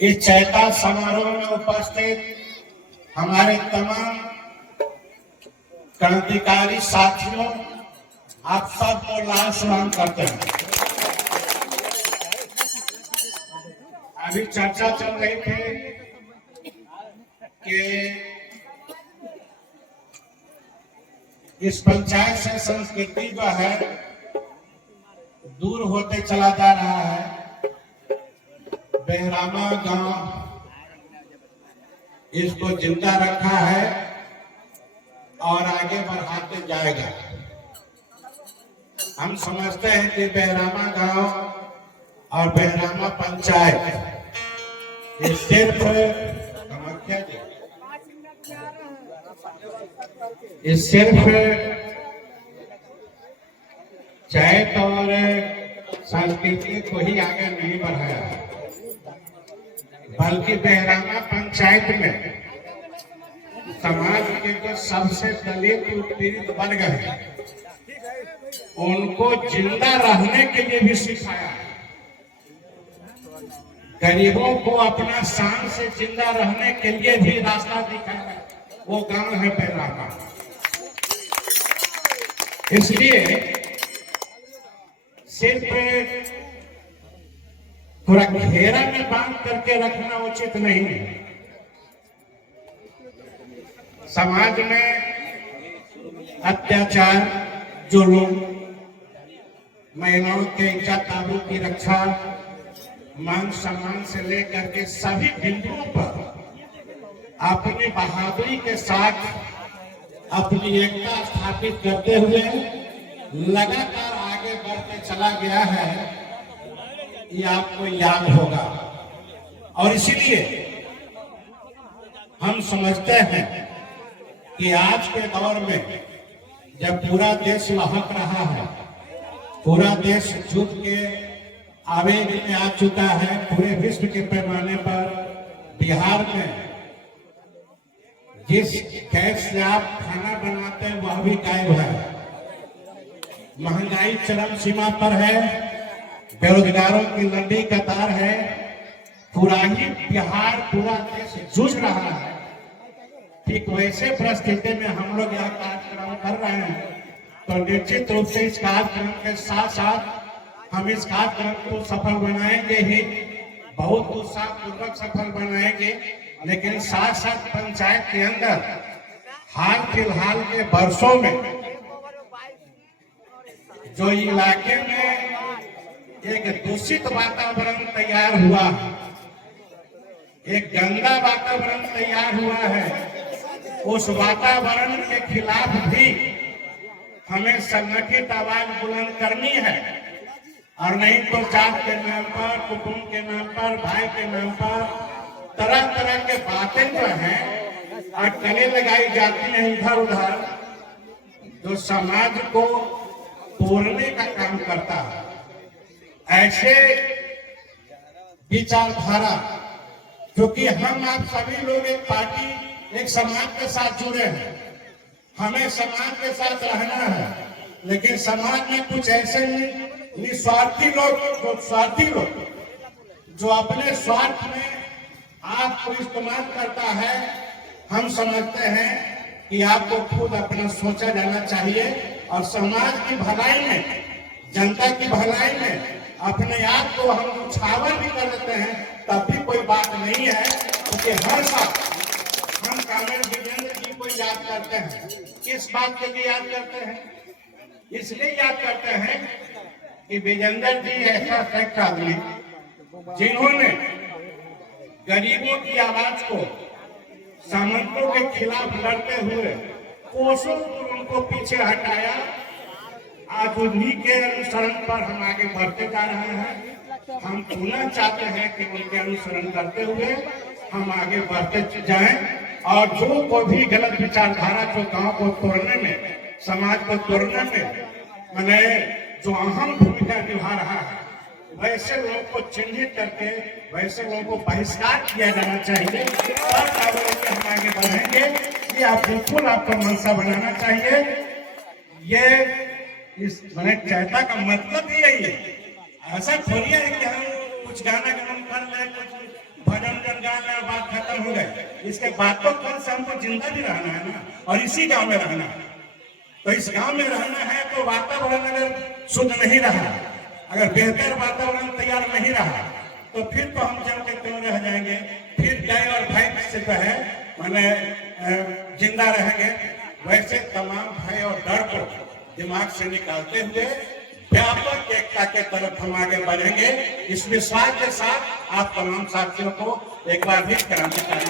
इस चैता समारोह में उपस्थित हमारे तमाम क्रांतिकारी साथियों, आप सबको लाल सलाम करते हैं। अभी चर्चा चल रही थी कि इस पंचायत से संस्कृति जो है दूर होते चला जा रहा है। बेहरामा गांव इसको जिंदा रखा है और आगे बढ़ाते जाएगा। हम समझते हैं कि बेहरामा गांव और बेहरामा पंचायत ये सिर्फ चैत और संस्कृति को ही आगे नहीं बढ़ाया, बल्कि बेहरामा पंचायत में समाज के जो सबसे दलित उत्पीड़ित वर्ग है उनको जिंदा रहने के लिए भी सिखाया। गरीबों को अपना शान से जिंदा रहने के लिए भी रास्ता दिखाया। वो गांव है बेहरामा। इसलिए सिर्फ थोड़ा घेरा में बांध करके रखना उचित नहीं है। समाज में अत्याचार, जुल्म, महिलाओं के इज्जत आबरू की रक्षा, मान सम्मान से लेकर के सभी बिंदुओं पर अपनी बहादुरी के साथ अपनी एकता स्थापित करते हुए लगातार आगे बढ़ते चला गया है, ये आपको याद होगा। और इसीलिए हम समझते हैं कि आज के दौर में जब पूरा देश लहक रहा है, पूरा देश जुट के आवेग में आ चुका है, पूरे विश्व के पैमाने पर बिहार में जिस गैस से आप खाना बनाते हैं वह भी गायब है। महंगाई चरम सीमा पर है, बेरोजगारों की लंबी कतार है, पूरा ही बिहार, पूरा देश जूझ रहा है। ठीक वैसे परिस्थिति में हम लोग यह कार्यक्रम कर रहे हैं, तो निश्चित रूप से इस कार्यक्रम के साथ साथ हम इस कार्यक्रम को सफल बनाएंगे ही, बहुत उत्साहपूर्वक सफल बनाएंगे। लेकिन साथ साथ पंचायत के अंदर हाल फिलहाल के वर्षों में जो इलाके में एक दूषित वातावरण तैयार हुआ, एक गंदा वातावरण तैयार हुआ है, उस वातावरण के खिलाफ भी हमें संगठित आवाज बुलंद करनी है। और नहीं तो जात के नाम पर, कुटुंब के नाम पर, भाई के नाम पर तरह तरह के बातें जो हैं अटकलें लगाई जाती हैं इधर उधर, जो समाज को तोड़ने का काम करता है। ऐसे विचारधारा, क्योंकि हम आप सभी लोग एक पार्टी, एक समाज के साथ जुड़े हैं, हमें समाज के साथ रहना है, लेकिन समाज में कुछ ऐसे निस्वार्थी लोग जो अपने स्वार्थ में आपको इस्तेमाल करता है। हम समझते हैं कि आपको खुद अपना सोचा जाना चाहिए और समाज की भलाई में, जनता की भलाई में अपने आप को हम उछावर भी कर देते हैं, तब भी कोई बात नहीं है। क्योंकि हर साल हम कामेश विजेंद्र जी को याद करते हैं। किस बात के लिए याद करते हैं? इसलिए याद करते हैं कि विजेंद्र जी ऐसा श्रेष्ठ आदमी जिन्होंने गरीबों की आवाज को सामंतों के खिलाफ लड़ते हुए कोसों उनको पीछे हटाया। आज उन्हीं के अनुसरण पर हम आगे बढ़ते जा रहे हैं। हम पुनः चाहते हैं कि उनके अनुसरण करते हुए हम आगे बढ़ते जाएं और जो कोई भी गलत विचारधारा जो गांव को तोड़ने में, समाज को तोड़ने में मैंने जो अहम भूमिका निभा रहा है, वैसे लोगों को चिन्हित करके वैसे लोगों को बहिष्कार किया जाना चाहिए। और हम आगे बढ़ेंगे, ये आप बिल्कुल आपको मंशा बनाना चाहिए। ये इस मैंने चैता का मतलब ही यही है। ऐसा थोड़ी है कि हम कुछ गाना गान कर ले, कुछ भजन गा ले, बात खत्म हो गई। इसके बाद तो कल से हमको जिंदा भी रहना है ना, और इसी गांव में रहना है। तो इस गांव में रहना है तो वातावरण अगर शुद्ध नहीं रहा, अगर बेहतर वातावरण तैयार नहीं रहा, तो फिर तो हम जम के क्यों रह जाएंगे। फिर गाय और भैंस से जो है मैंने जिंदा रहेंगे। वैसे तमाम भय और डर को दिमाग से निकालते हुए व्यापक एकता के तरफ हम आगे बढ़ेंगे। इस विश्वास के साथ आप तमाम साथियों को एक बार भी क्रांतिकारी